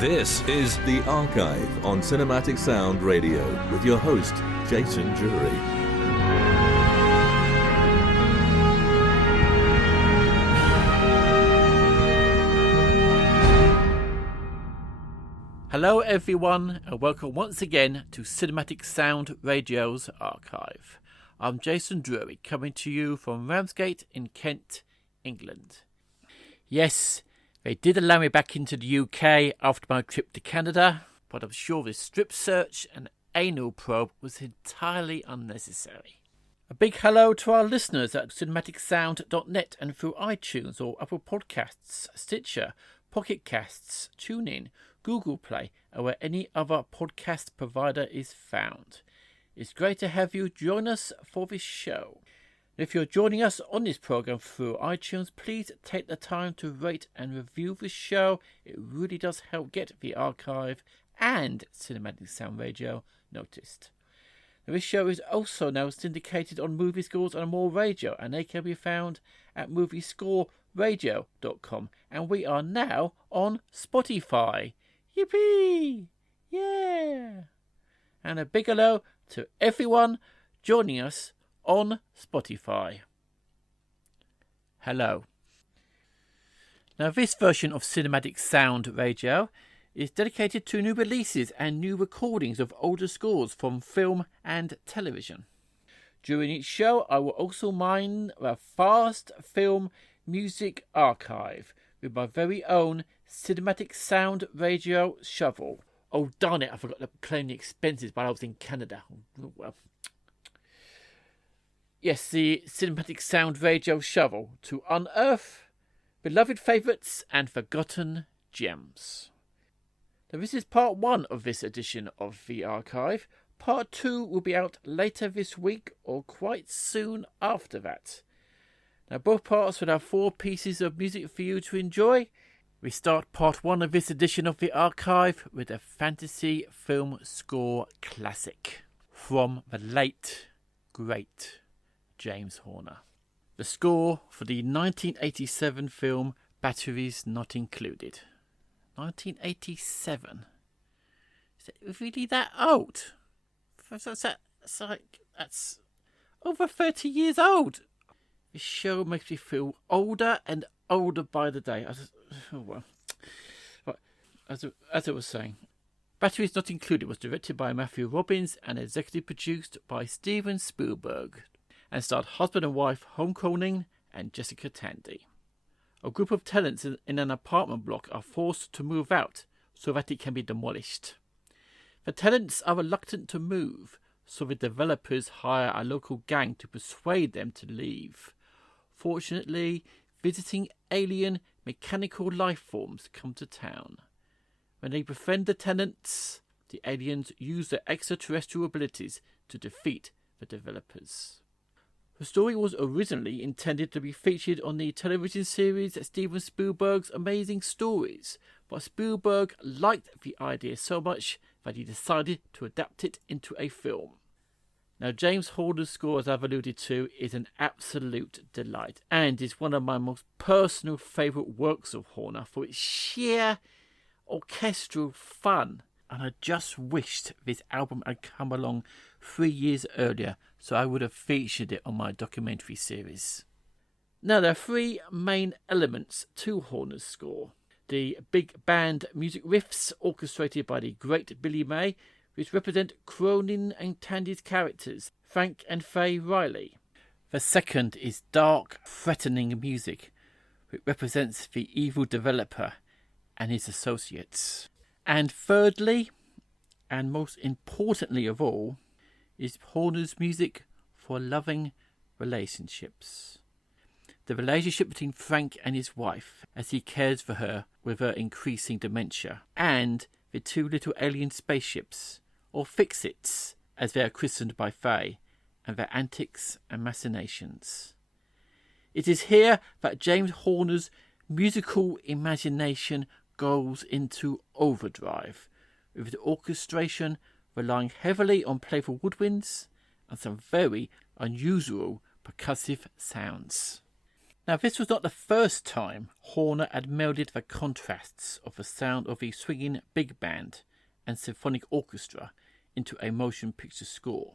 This is The Archive on Cinematic Sound Radio with your host, Jason Drury. Hello everyone and welcome once again to Cinematic Sound Radio's Archive. I'm Jason Drury, coming to you from Ramsgate in Kent, England. Yes, they did allow me back into the UK after my trip to Canada, but I'm sure this strip search and anal probe was entirely unnecessary. A big hello to our listeners at cinematicsound.net and through iTunes or Apple Podcasts, Stitcher, Pocket Casts, TuneIn, Google Play, or where any other podcast provider is found. It's great to have you join us for this show. If you're joining us on this program through iTunes, please take the time to rate and review the show. It really does help get the archive and Cinematic Sound Radio noticed. Now, this show is also now syndicated on Movie Scores and More Radio, and they can be found at moviescoreradio.com. And we are now on Spotify. Yippee! Yeah! And a big hello to everyone joining us on Spotify. Hello. Now this version of Cinematic Sound Radio is dedicated to new releases and new recordings of older scores from film and television. During each show I will also mine a vast film music archive with my very own Cinematic Sound Radio shovel. Oh darn it, I forgot to claim the expenses while I was in Canada. Oh, well. Yes, the Cinematic Sound Radio shovel to unearth beloved favourites and forgotten gems. Now this is part 1 of this edition of the archive. Part 2 will be out later this week or quite soon after that. Now both parts will have 4 pieces of music for you to enjoy. We start part 1 of this edition of the archive with a fantasy film score classic from the late, great James Horner. The score for the 1987 film Batteries Not Included. 1987? Is it really that old? That's over 30 years old. This show makes me feel older and older by the day. As I was saying, Batteries Not Included was directed by Matthew Robbins and executive produced by Steven Spielberg, and starred husband and wife Home Cronin and Jessica Tandy. A group of tenants in an apartment block are forced to move out so that it can be demolished. The tenants are reluctant to move, so the developers hire a local gang to persuade them to leave. Fortunately, visiting alien mechanical life forms come to town. When they befriend the tenants, the aliens use their extraterrestrial abilities to defeat the developers. The story was originally intended to be featured on the television series Steven Spielberg's Amazing Stories, but Spielberg liked the idea so much that he decided to adapt it into a film. Now, James Horner's score, as I've alluded to, is an absolute delight and is one of my most personal favourite works of Horner for its sheer orchestral fun. And I just wished this album had come along 3 years earlier, so I would have featured it on my documentary series. Now, there are 3 main elements to Horner's score. The big band music riffs orchestrated by the great Billy May, which represent Cronin and Tandy's characters, Frank and Faye Riley. The second is dark, threatening music, which represents the evil developer and his associates. And thirdly, and most importantly of all, is Horner's music for loving relationships. The relationship between Frank and his wife as he cares for her with her increasing dementia, and the 2 little alien spaceships, or Fix-Its, as they are christened by Faye, and their antics and machinations. It is here that James Horner's musical imagination goes into overdrive, with the orchestration relying heavily on playful woodwinds and some very unusual percussive sounds. Now, this was not the first time Horner had melded the contrasts of the sound of the swinging big band and symphonic orchestra into a motion picture score.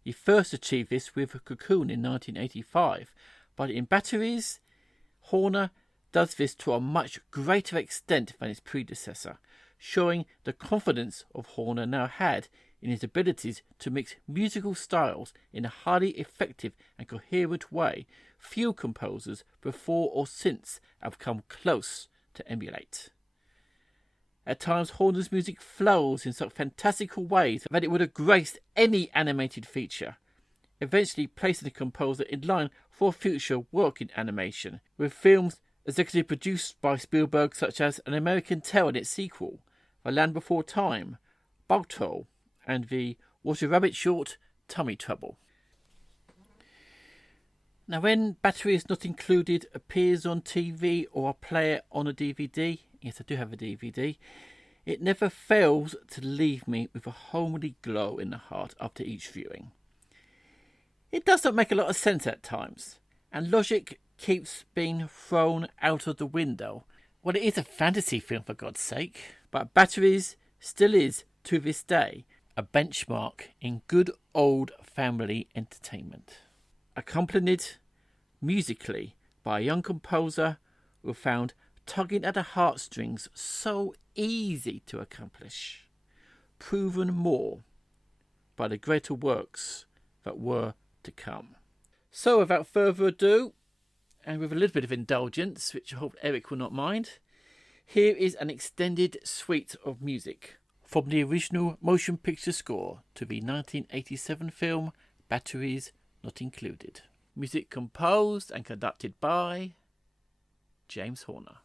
He first achieved this with Cocoon in 1985, but in Batteries, Horner does this to a much greater extent than his predecessor, showing the confidence of Horner now had in his abilities to mix musical styles in a highly effective and coherent way few composers before or since have come close to emulate. At times, Horner's music flows in such fantastical ways that it would have graced any animated feature, eventually placing the composer in line for future work in animation, with films executive produced by Spielberg such as An American Tale and its sequel, The Land Before Time, Balto, and the Roger Rabbit short Tummy Trouble. Now, when Batteries Not Included appears on TV or a player on a DVD, yes, I do have a DVD, it never fails to leave me with a homely glow in the heart after each viewing. It does not make a lot of sense at times, and logic keeps being thrown out of the window. Well, it is a fantasy film, for God's sake, but Batteries still is, to this day, a benchmark in good old family entertainment, accompanied musically by a young composer who found tugging at the heartstrings so easy to accomplish, proven more by the greater works that were to come. So without further ado, and with a little bit of indulgence, which I hope Eric will not mind, here is an extended suite of music from the original motion picture score to the 1987 film Batteries Not Included. Music composed and conducted by James Horner.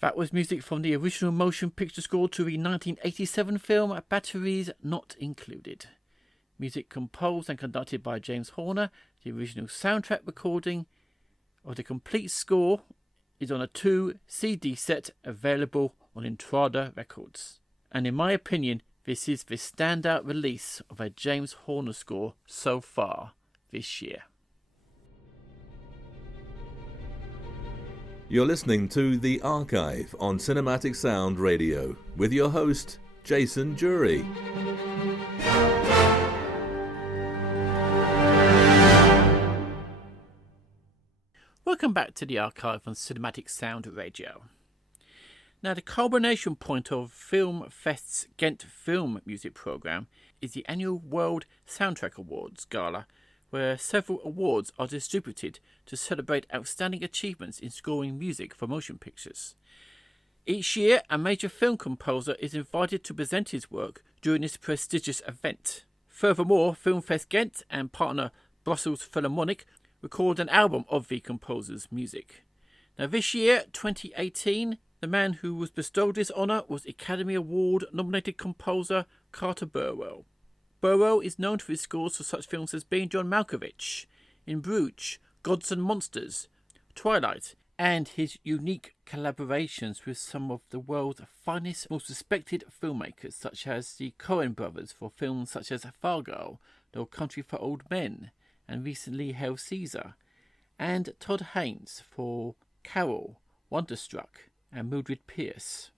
That was music from the original motion picture score to the 1987 film Batteries Not Included. Music composed and conducted by James Horner. The original soundtrack recording of the complete score is on a 2-CD set available on Intrada Records. And in my opinion, this is the standout release of a James Horner score so far this year. You're listening to The Archive on Cinematic Sound Radio with your host, Jason Drury. Welcome back to The Archive on Cinematic Sound Radio. Now, the culmination point of Film Fest's Ghent Film Music Programme is the annual World Soundtrack Awards Gala, where several awards are distributed to celebrate outstanding achievements in scoring music for motion pictures. Each year, a major film composer is invited to present his work during this prestigious event. Furthermore, Filmfest Ghent and partner Brussels Philharmonic record an album of the composer's music. Now, this year, 2018, the man who was bestowed this honour was Academy Award-nominated composer CARTER Burwell. Burwell is known for his scores for such films as Being John Malkovich, In Bruges, Gods and Monsters, Twilight, and his unique collaborations with some of the world's finest, most respected filmmakers, such as the Coen brothers for films such as Fargo, No Country for Old Men, and recently Hail Caesar, and Todd Haynes for Carol, Wonderstruck, and Mildred Pierce.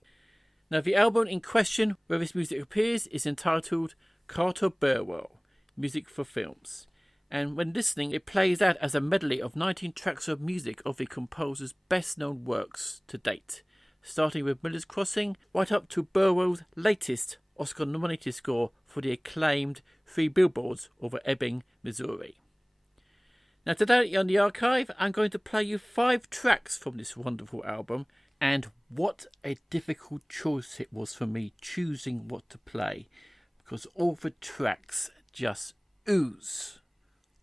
Now, the album in question where this music appears is entitled CARTER BURWELL, Music for Films, and when listening it plays out as a medley of 19 tracks of music of the composer's best known works to date, starting with Miller's Crossing right up to Burwell's latest Oscar nominated score for the acclaimed Three Billboards over Ebbing, Missouri. Now, today on The Archive I'm going to play you 5 tracks from this wonderful album, and what a difficult choice it was for me choosing what to play, because all the tracks just ooze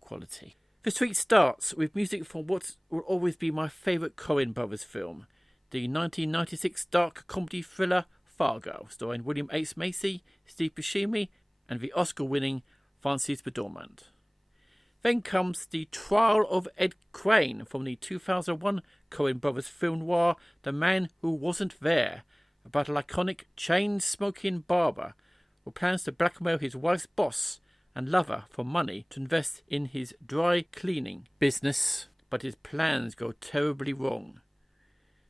quality. This week starts with music from what will always be my favourite Coen brothers film, the 1996 dark comedy thriller Fargo, starring William H. Macy, Steve Buscemi, and the Oscar-winning Frances McDormand. Then comes The Trial of Ed Crane from the 2001 Coen brothers film noir The Man Who Wasn't There, about a laconic, chain-smoking barber who plans to blackmail his wife's boss and lover for money to invest in his dry cleaning business, but his plans go terribly wrong.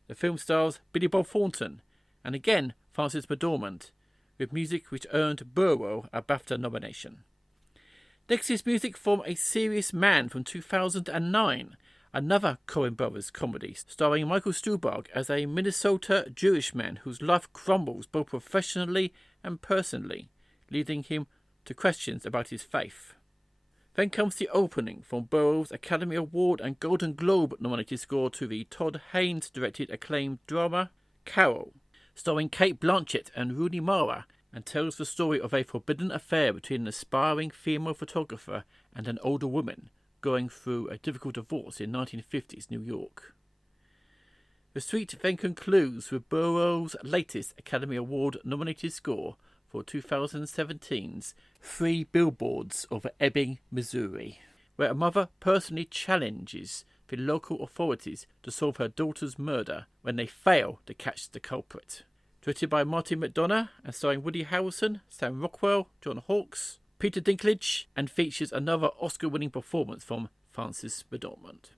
The film stars Billy Bob Thornton and again Frances McDormand, with music which earned Burwell a BAFTA nomination. Next is music from A Serious Man from 2009, another Coen brothers comedy starring Michael Stuhlbarg as a Minnesota Jewish man whose life crumbles both professionally and personally, leading him to questions about his faith. Then comes the opening from Burwell's Academy Award and Golden Globe nominated score to the Todd Haynes directed acclaimed drama Carol, starring Cate Blanchett and Rooney Mara, and tells the story of a forbidden affair between an aspiring female photographer and an older woman going through a difficult divorce in 1950s New York. The suite then concludes with Burwell's latest Academy Award nominated score for 2017's Three Billboards over Ebbing, Missouri, where a mother personally challenges the local authorities to solve her daughter's murder when they fail to catch the culprit. Directed by Martin McDonagh and starring Woody Harrelson, Sam Rockwell, John Hawkes, Peter Dinklage, and features another Oscar-winning performance from Frances McDormand.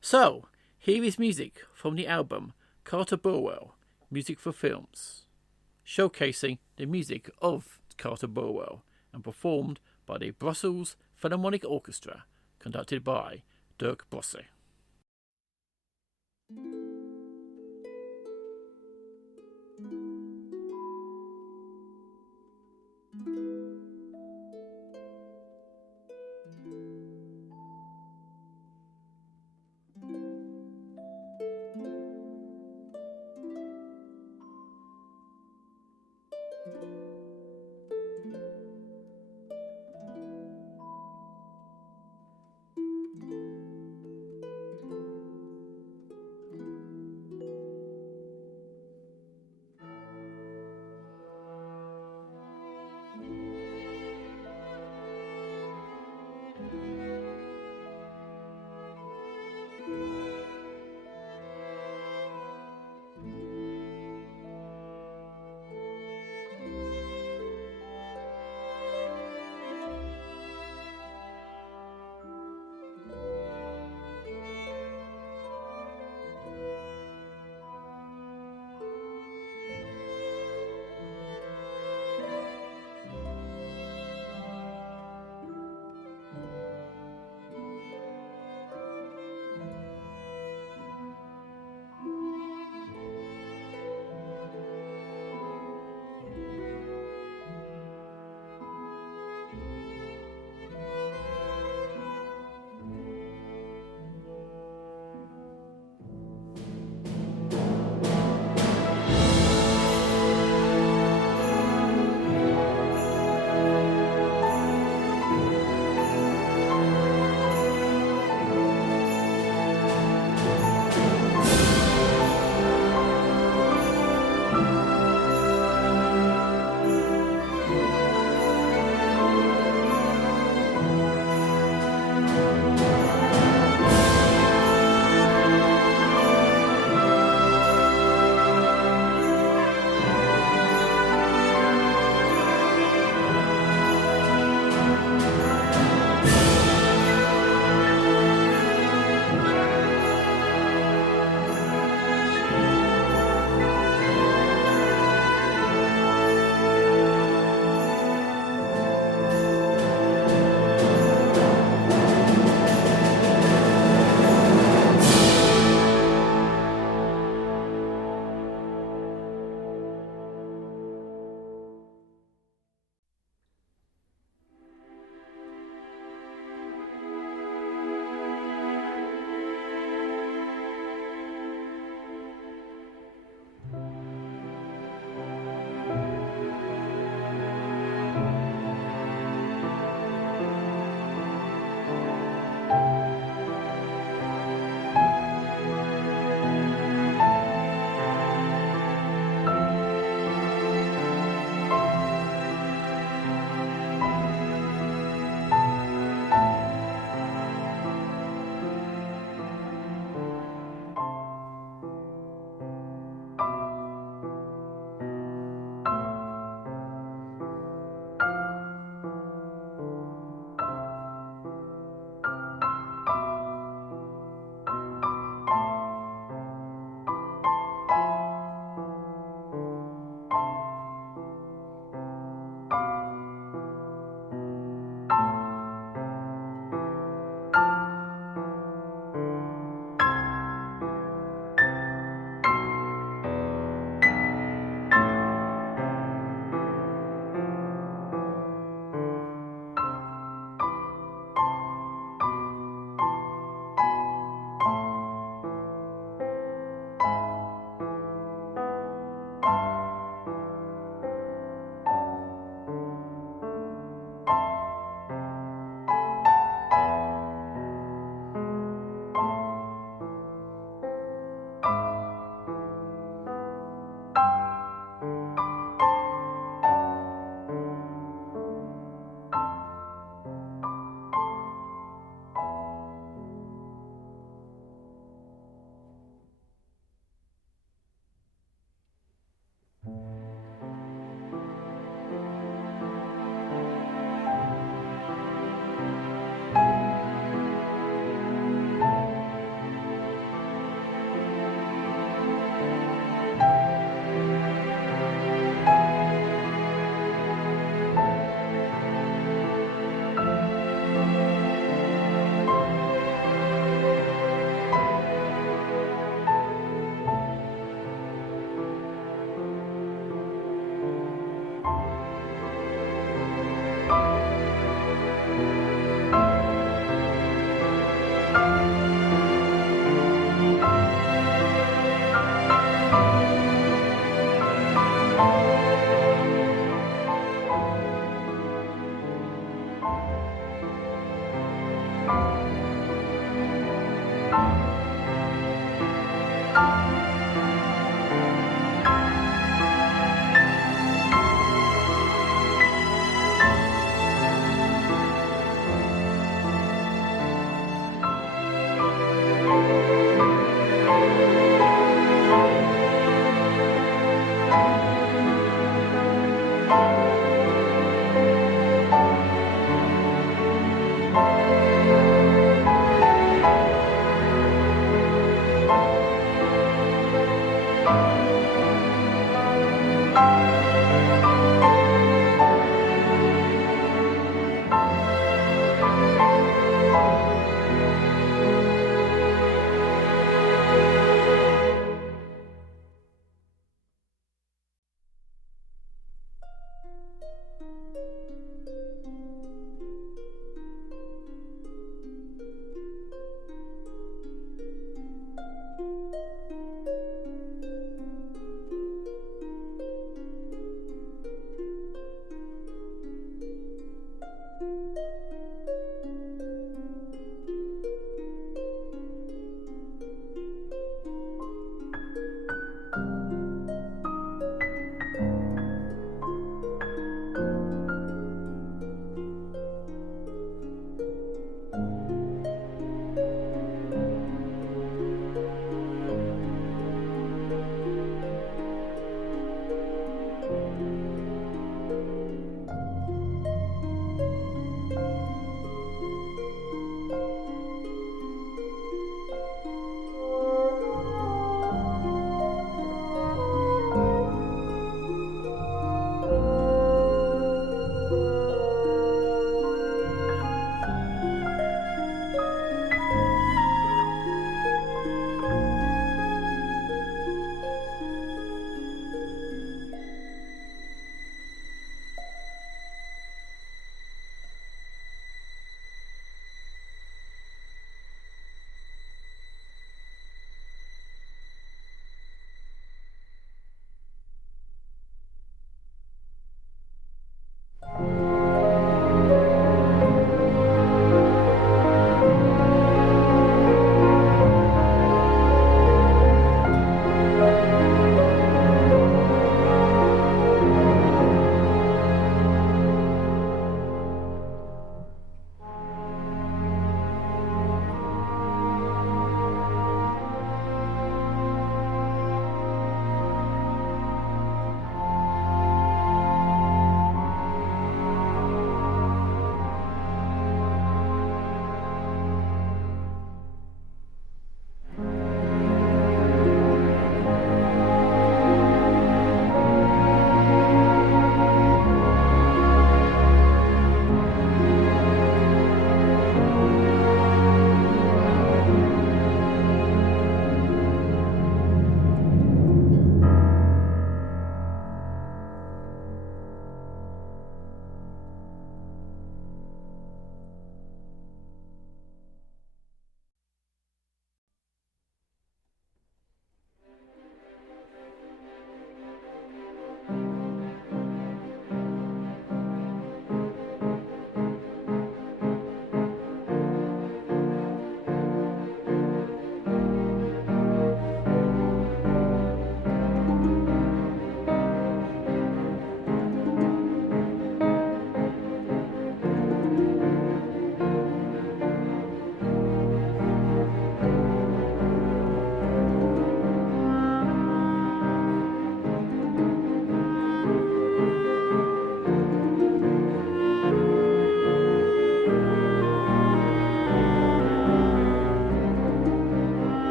So, here is music from the album CARTER BURWELL, Music for Films, showcasing the music of CARTER BURWELL and performed by the Brussels Philharmonic Orchestra, conducted by Dirk Bosse.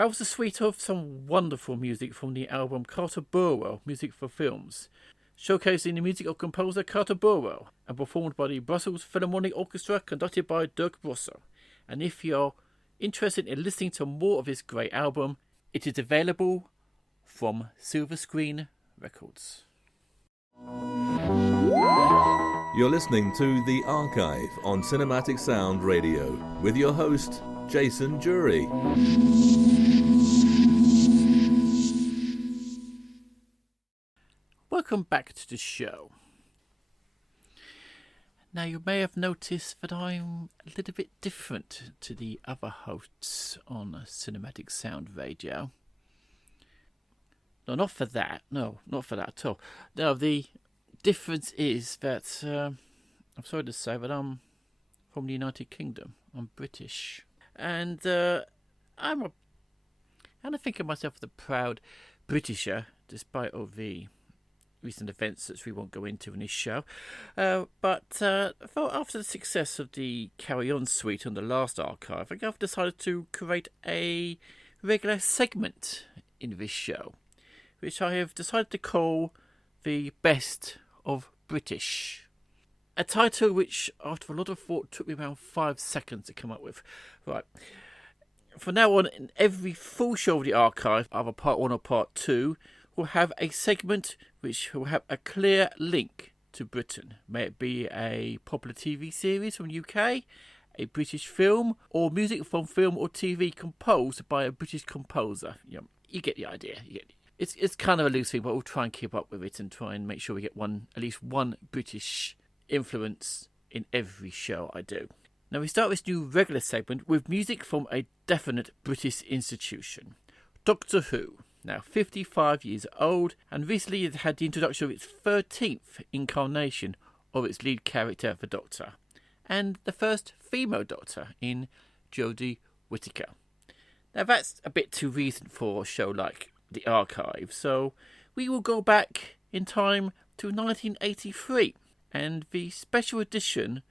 That was a suite of some wonderful music from the album Carter Burwell, Music for Films, showcasing the music of composer Carter Burwell and performed by the Brussels Philharmonic Orchestra conducted by Dirk Brosser. And if you're interested in listening to more of this great album, it is available from Silver Screen Records. You're listening to The Archive on Cinematic Sound Radio with your host, Jason Drury. Welcome back to the show. Now, you may have noticed that I'm a little bit different to the other hosts on Cinematic Sound Radio. No, not for that. No, not for that at all. No, the difference is that I'm sorry to say that I'm from the United Kingdom. I'm British. And I think of myself as a proud Britisher, despite all the recent events that we won't go into in this show. But after the success of the Carry On suite on the last archive, I think I've decided to create a regular segment in this show, which I have decided to call The Best of British. A title which, after a lot of thought, took me around 5 seconds to come up with. Right. From now on, in every full show of the archive, either part 1 or part 2, will have a segment which will have a clear link to Britain. May it be a popular TV series from the UK, a British film, or music from film or TV composed by a British composer. You get the idea. It's kind of a loose thing, but we'll try and keep up with it and try and make sure we get at least one British influence in every show I do. Now we start this new regular segment with music from a definite British institution. Doctor Who, now 55 years old, and recently it had the introduction of its 13th incarnation of its lead character, the Doctor, and the first female Doctor in Jodie Whittaker. Now that's a bit too recent for a show like The Archive, so we will go back in time to 1983 and the special edition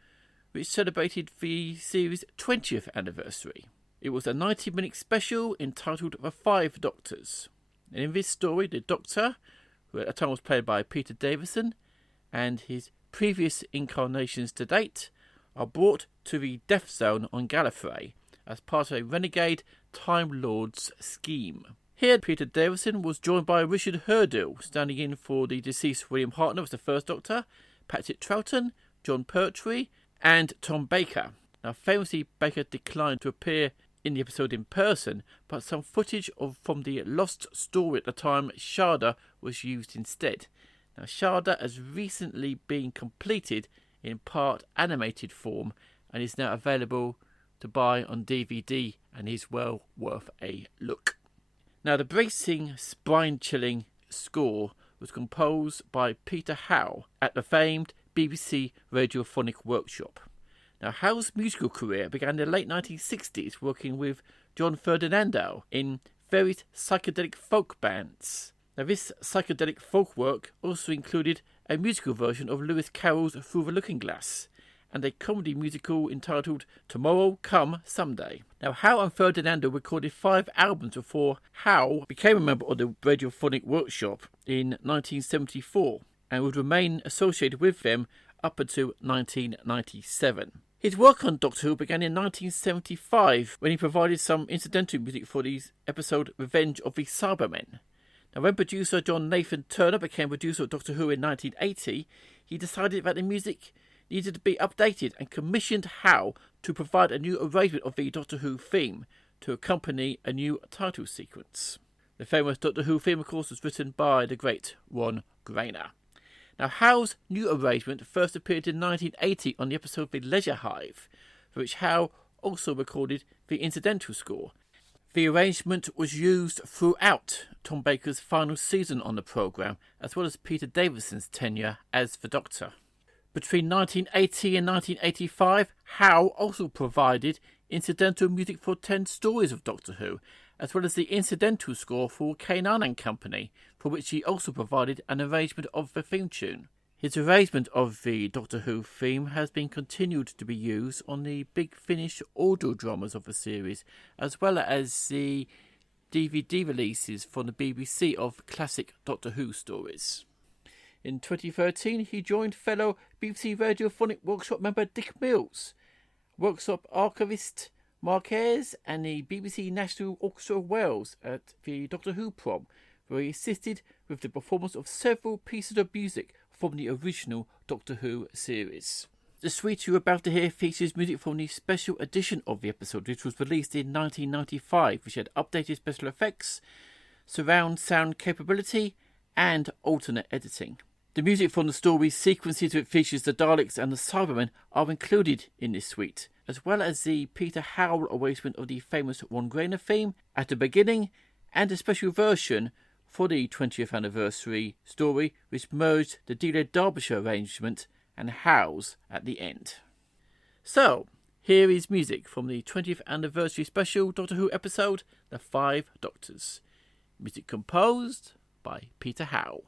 which celebrated the series' 20th anniversary. It was a 90-minute special entitled The Five Doctors. And in this story, the Doctor, who at the time was played by Peter Davison, and his previous incarnations to date, are brought to the Death Zone on Gallifrey as part of a renegade Time Lord's scheme. Here, Peter Davison was joined by Richard Hurdle, standing in for the deceased William Hartnell as the First Doctor, Patrick Troughton, John Pertwee, and Tom Baker. Now, famously, Baker declined to appear in the episode in person, but some footage from the lost story at the time, Sharda, was used instead. Now, Sharda has recently been completed in part animated form and is now available to buy on DVD and is well worth a look. Now, the bracing, spine-chilling score was composed by Peter Howell at the famed BBC Radiophonic Workshop. Now, Howell's musical career began in the late 1960s working with John Ferdinando in various psychedelic folk bands. Now, this psychedelic folk work also included a musical version of Lewis Carroll's Through the Looking Glass and a comedy musical entitled Tomorrow Come Someday. Now, Howell and Ferdinando recorded 5 albums before Howell became a member of the Radiophonic Workshop in 1974 and would remain associated with them up until 1997. His work on Doctor Who began in 1975 when he provided some incidental music for the episode Revenge of the Cybermen. Now, when producer John Nathan Turner became producer of Doctor Who in 1980, he decided that the music needed to be updated and commissioned Howell to provide a new arrangement of the Doctor Who theme to accompany a new title sequence. The famous Doctor Who theme, of course, was written by the great Ron Grainer. Now, Howell's new arrangement first appeared in 1980 on the episode The Leisure Hive, for which Howell also recorded the incidental score. The arrangement was used throughout Tom Baker's final season on the programme, as well as Peter Davison's tenure as the Doctor. Between 1980 and 1985, Howell also provided incidental music for 10 stories of Doctor Who, as well as the incidental score for K9 and Company, for which he also provided an arrangement of the theme tune. His arrangement of the Doctor Who theme has been continued to be used on the Big Finish audio dramas of the series, as well as the DVD releases from the BBC of classic Doctor Who stories. In 2013, he joined fellow BBC Radiophonic Workshop member Dick Mills, Workshop archivist Mark Ayres, and the BBC National Orchestra of Wales at the Doctor Who prom, where he assisted with the performance of several pieces of music from the original Doctor Who series. The suite you're about to hear features music from the special edition of the episode, which was released in 1995, which had updated special effects, surround sound capability, and alternate editing. The music from the story's sequences which features the Daleks and the Cybermen are included in this suite, as well as the Peter Howell arrangement of the famous Ron Grainer theme at the beginning, and a special version for the 20th anniversary story which merged the Delia Derbyshire arrangement and Howells at the end. So, here is music from the 20th anniversary special Doctor Who episode, The Five Doctors. Music composed by Peter Howell.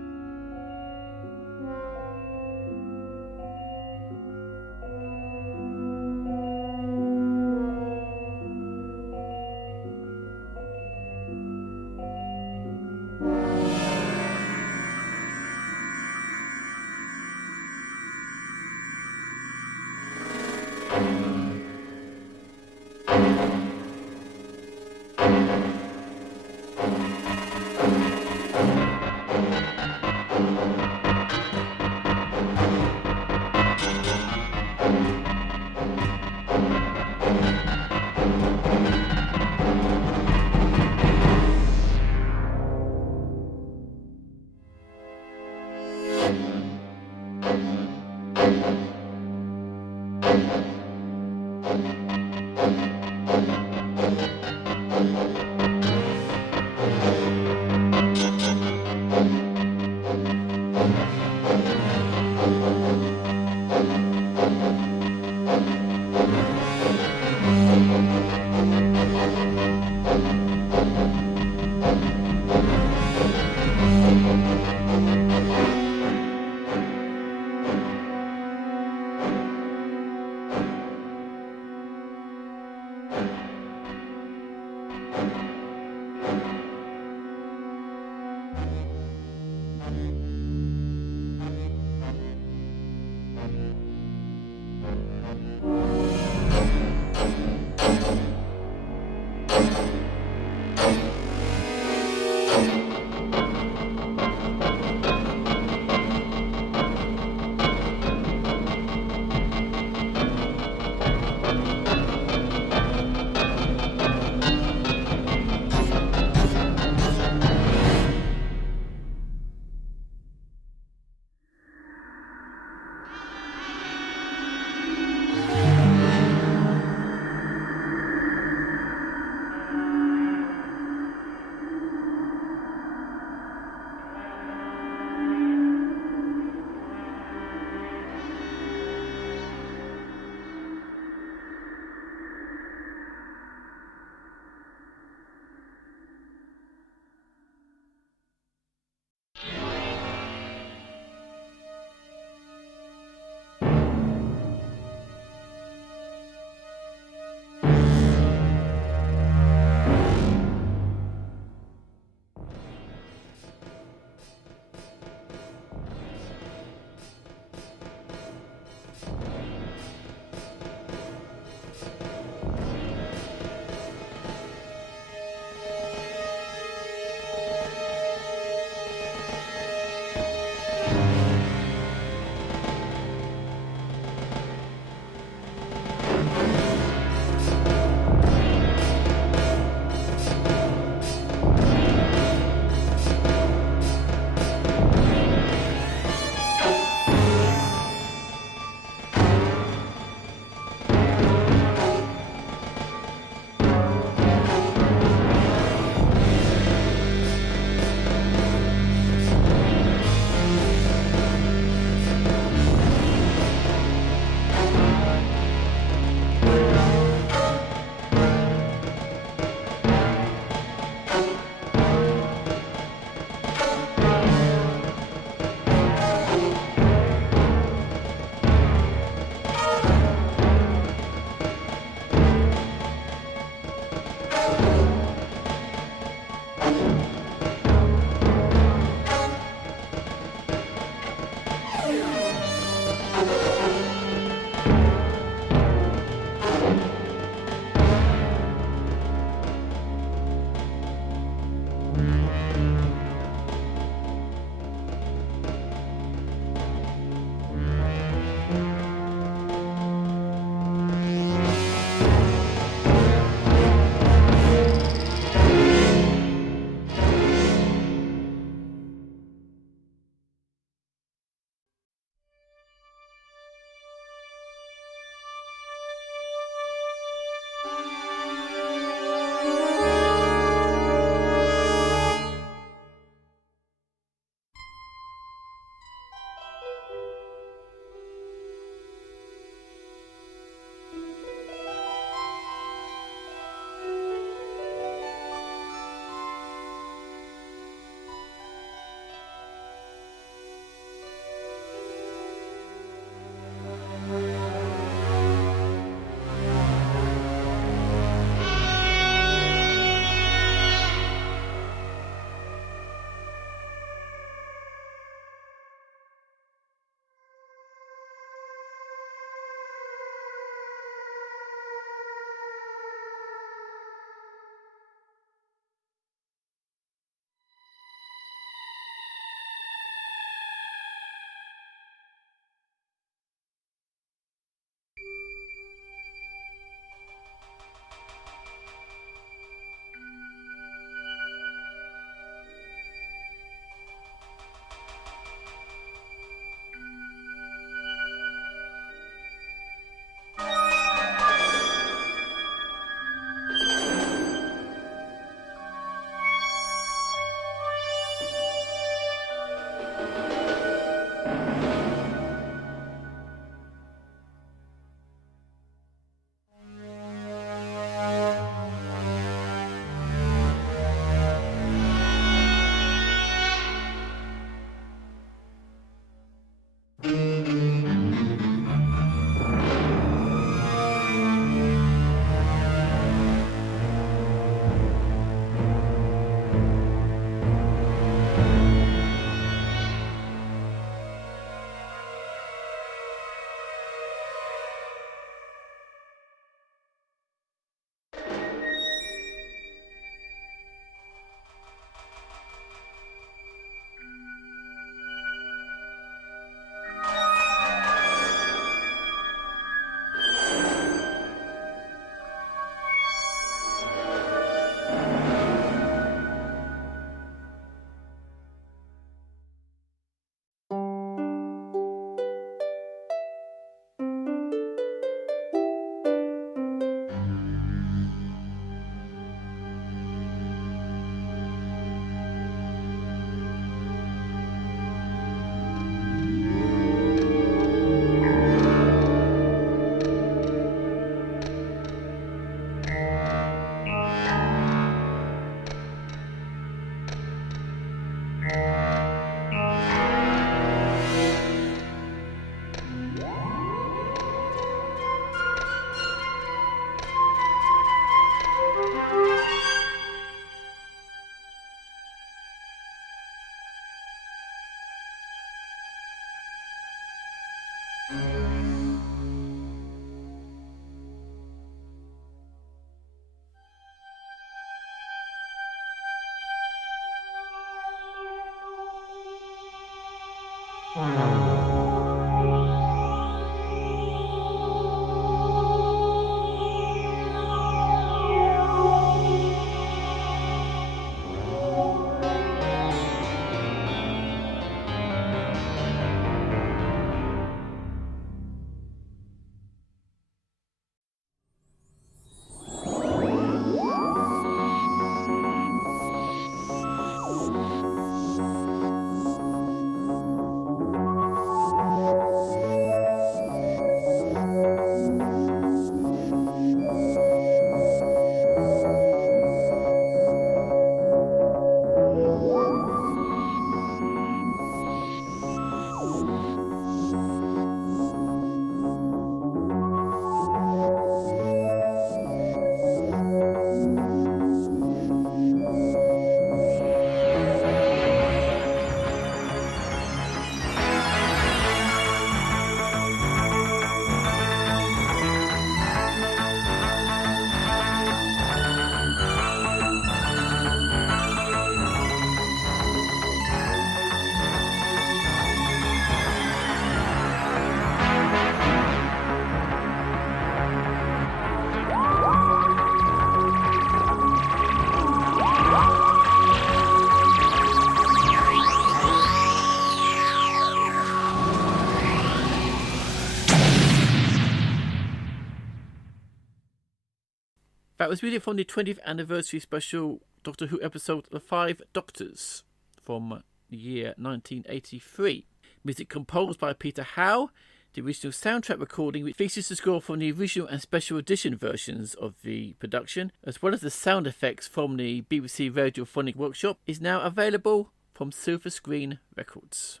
That was music from the 20th anniversary special Doctor Who episode The Five Doctors from the year 1983. Music composed by Peter Howell. The original soundtrack recording, which features the score from the original and special edition versions of the production, as well as the sound effects from the BBC Radiophonic Workshop, is now available from Silver Screen Records.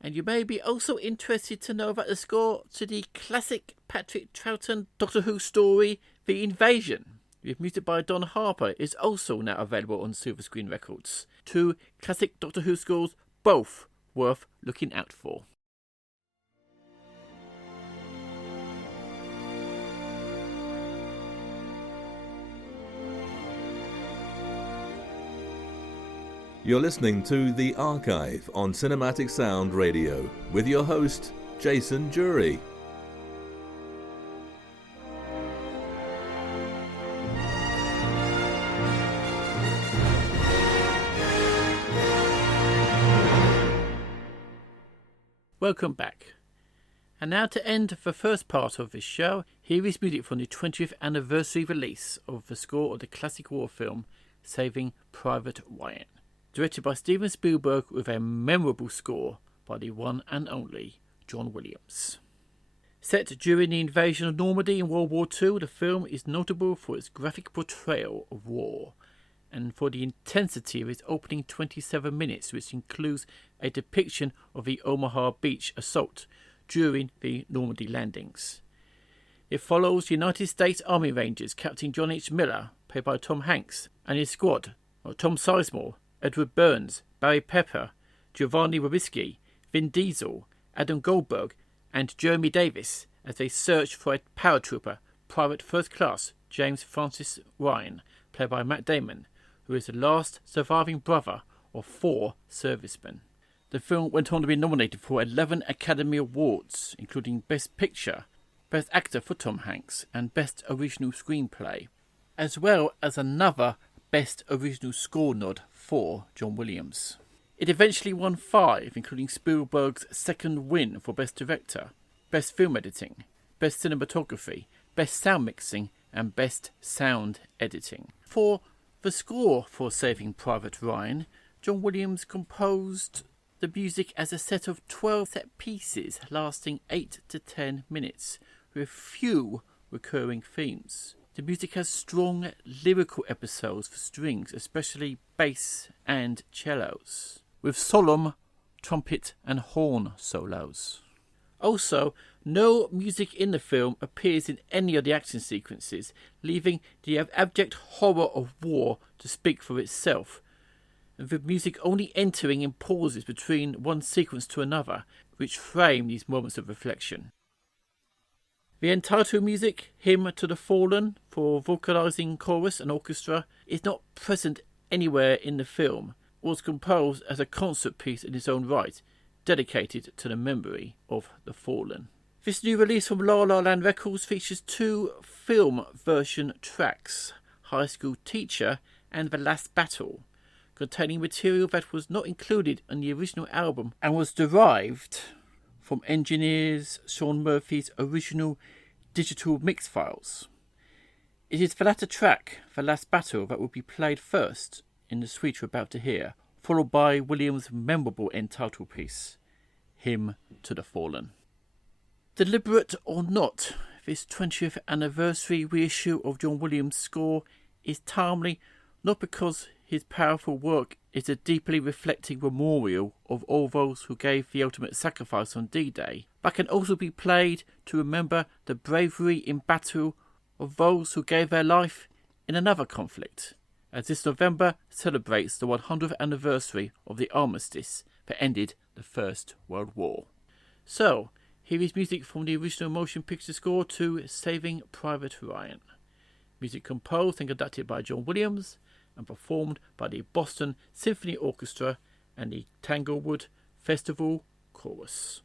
And you may be also interested to know about the score to the classic Patrick Troughton Doctor Who story, The Invasion, with music by Don Harper, is also now available on Silver Screen Records. Two classic Doctor Who scores, both worth looking out for. You're listening to The Archive on Cinematic Sound Radio with your host, Jason Drury. Welcome back. And now to end the first part of this show, here is music from the 20th anniversary release of the score of the classic war film Saving Private Ryan, directed by Steven Spielberg, with a memorable score by the one and only John Williams. Set during the invasion of Normandy in World War II, the film is notable for its graphic portrayal of war and for the intensity of its opening 27 minutes, which includes a depiction of the Omaha Beach assault during the Normandy landings. It follows United States Army Rangers Captain John H. Miller, played by Tom Hanks, and his squad, Tom Sizemore, Edward Burns, Barry Pepper, Giovanni Ribisi, Vin Diesel, Adam Goldberg, and Jeremy Davis, as they search for a paratrooper, Private First Class James Francis Ryan, played by Matt Damon, who is the last surviving brother of 4 servicemen. The film went on to be nominated for 11 Academy Awards, including Best Picture, Best Actor for Tom Hanks, and Best Original Screenplay, as well as another Best Original Score nod for John Williams. It eventually won 5, including Spielberg's second win for Best Director, Best Film Editing, Best Cinematography, Best Sound Mixing, and Best Sound Editing. For the score for Saving Private Ryan, John Williams composed the music as a set of 12 set pieces lasting 8 to 10 minutes, with few recurring themes. The music has strong lyrical episodes for strings, especially bass and cellos, with solemn trumpet and horn solos. Also, no music in the film appears in any of the action sequences, leaving the abject horror of war to speak for itself, and the music only entering in pauses between one sequence to another, which frame these moments of reflection. The entitled music, Hymn to the Fallen, for vocalizing chorus and orchestra, is not present anywhere in the film. It was composed as a concert piece in its own right, dedicated to the memory of the fallen. This new release from La La Land Records features 2 film version tracks, High School Teacher and The Last Battle, containing material that was not included in the original album and was derived from engineers Sean Murphy's original digital mix files. It is the latter track, The Last Battle, that will be played first in the suite you're about to hear, followed by Williams' memorable end title piece, Hymn to the Fallen. Deliberate or not, this 20th anniversary reissue of John Williams' score is timely not because his powerful work is a deeply reflecting memorial of all those who gave the ultimate sacrifice on D-Day, but can also be played to remember the bravery in battle of those who gave their life in another conflict, as this November celebrates the 100th anniversary of the armistice that ended the First World War. So, here is music from the original motion picture score to Saving Private Ryan. Music composed and conducted by John Williams and performed by the Boston Symphony Orchestra and the Tanglewood Festival Chorus.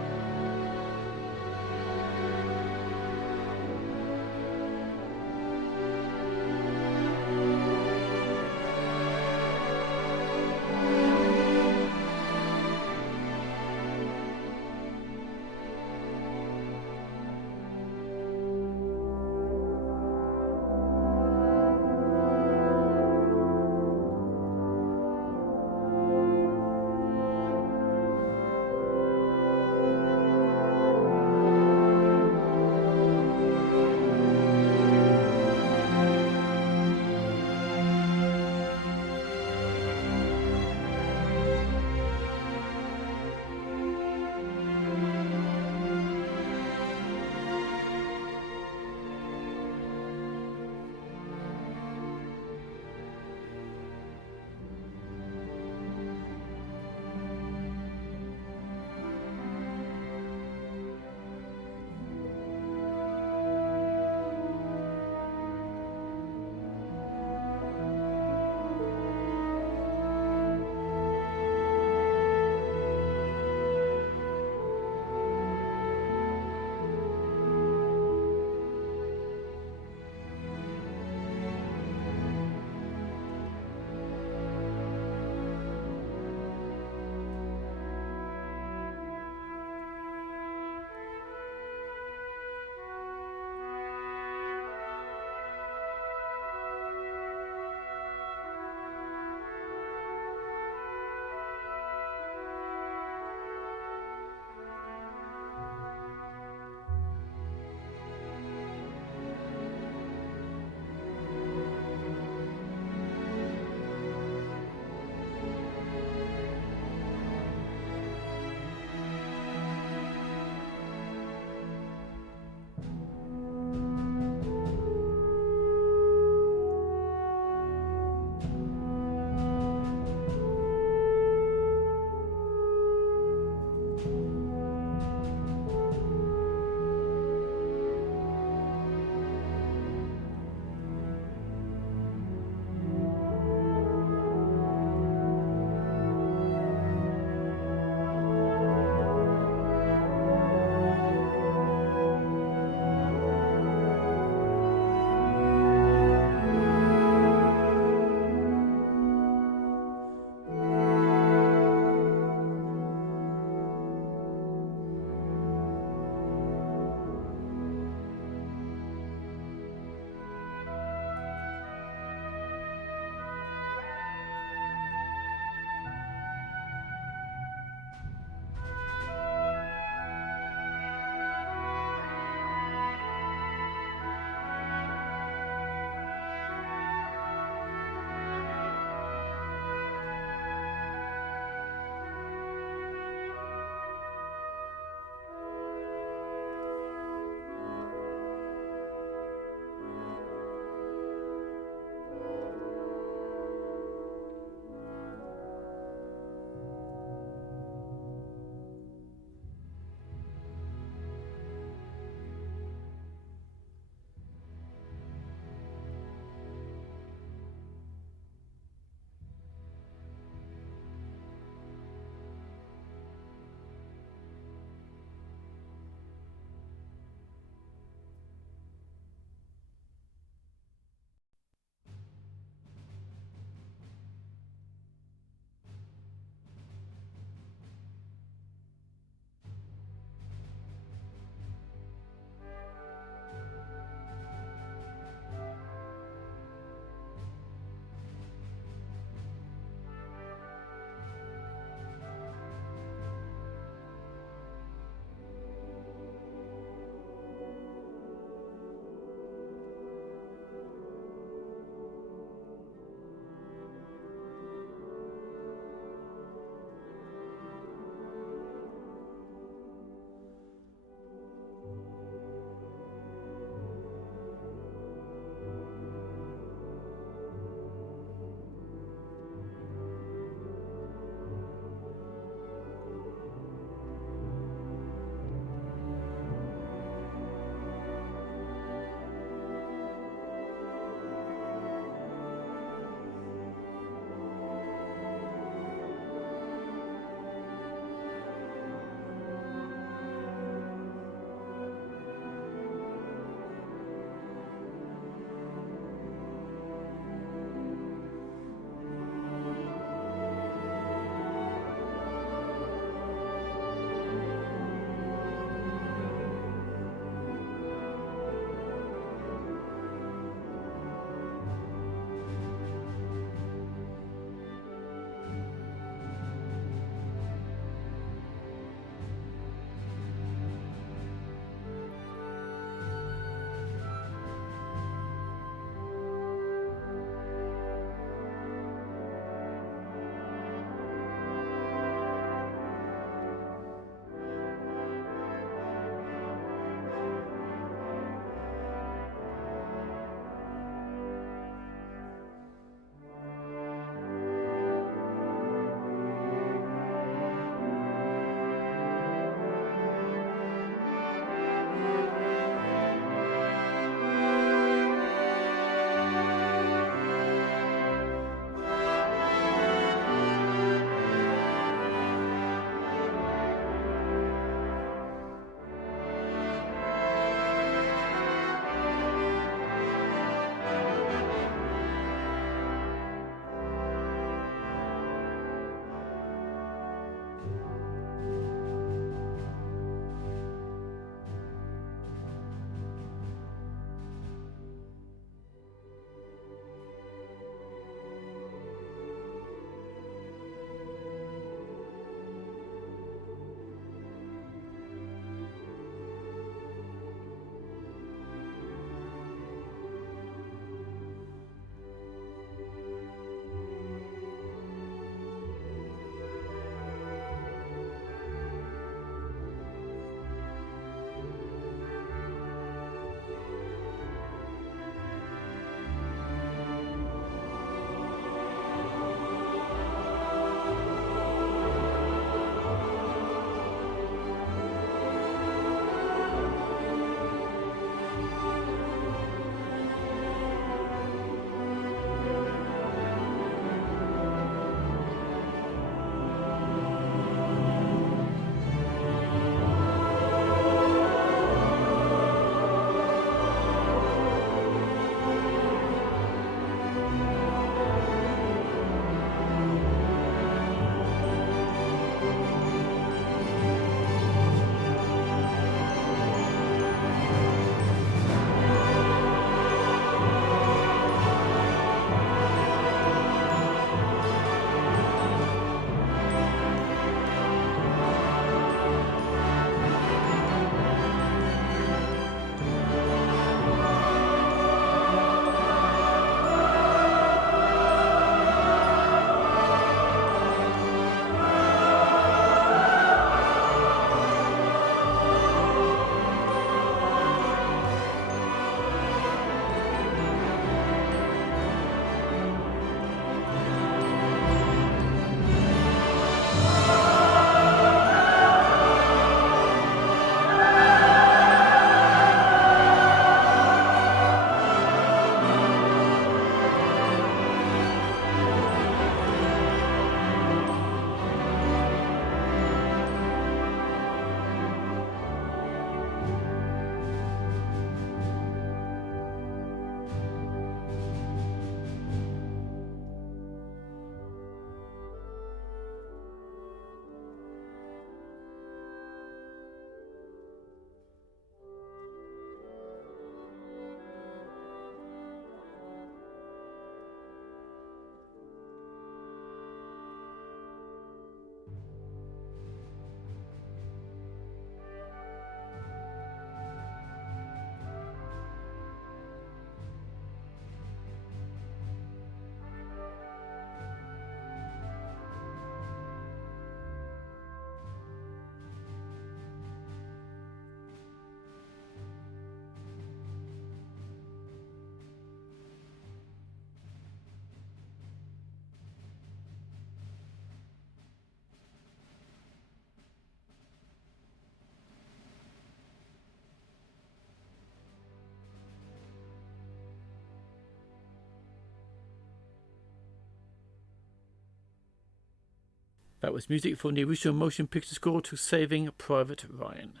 That was music from the original motion picture score to Saving Private Ryan.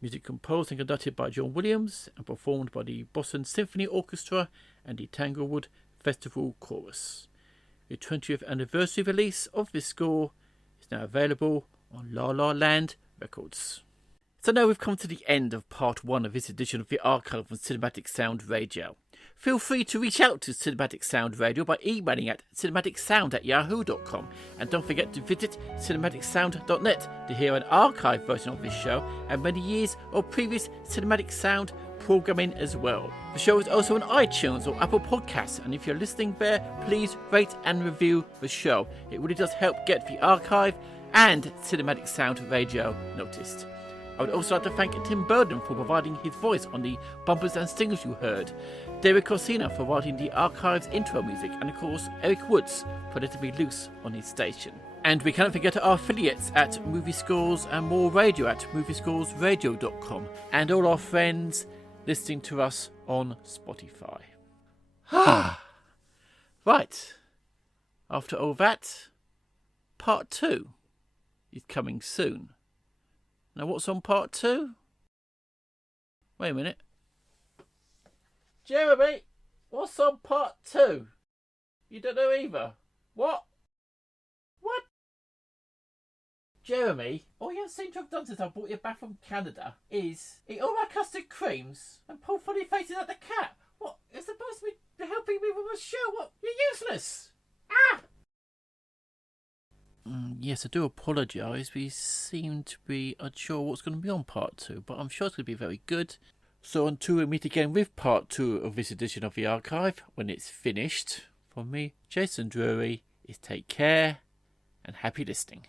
Music composed and conducted by John Williams and performed by the Boston Symphony Orchestra and the Tanglewood Festival Chorus. The 20th anniversary release of this score is now available on La La Land Records. So now we've come to the end of part 1 of this edition of the Archive on Cinematic Sound Radio. Feel free to reach out to Cinematic Sound Radio by emailing at cinematicsound@yahoo.com, and don't forget to visit cinematicsound.net to hear an archive version of this show and many years of previous Cinematic Sound programming as well. The show is also on iTunes or Apple Podcasts, and if you're listening there, please rate and review the show. It really does help get the archive and Cinematic Sound Radio noticed. I would also like to thank Tim Burden for providing his voice on the bumpers and singles you heard, David Coscina for writing the archive's intro music, and of course Eric Woods for letting me loose on his station. And we cannot forget our affiliates at Movie Scores and More Radio at moviescoresradio.com, and all our friends listening to us on Spotify. Right, after all that, part 2 is coming soon. Now what's on part 2? Wait a minute. Jeremy, what's on part 2? You don't know either. What? Jeremy, all you seem to have done since I brought you back from Canada is eat all my custard creams and pull funny faces at the cat. What? You're supposed to be helping me with a show. What? You're useless. Ah! Yes, I do apologise. We seem to be unsure what's going to be on part 2, but I'm sure it's going to be very good. So until we meet again with part 2 of this edition of the Archive, when it's finished, from me, Jason Drury, is take care and happy listening.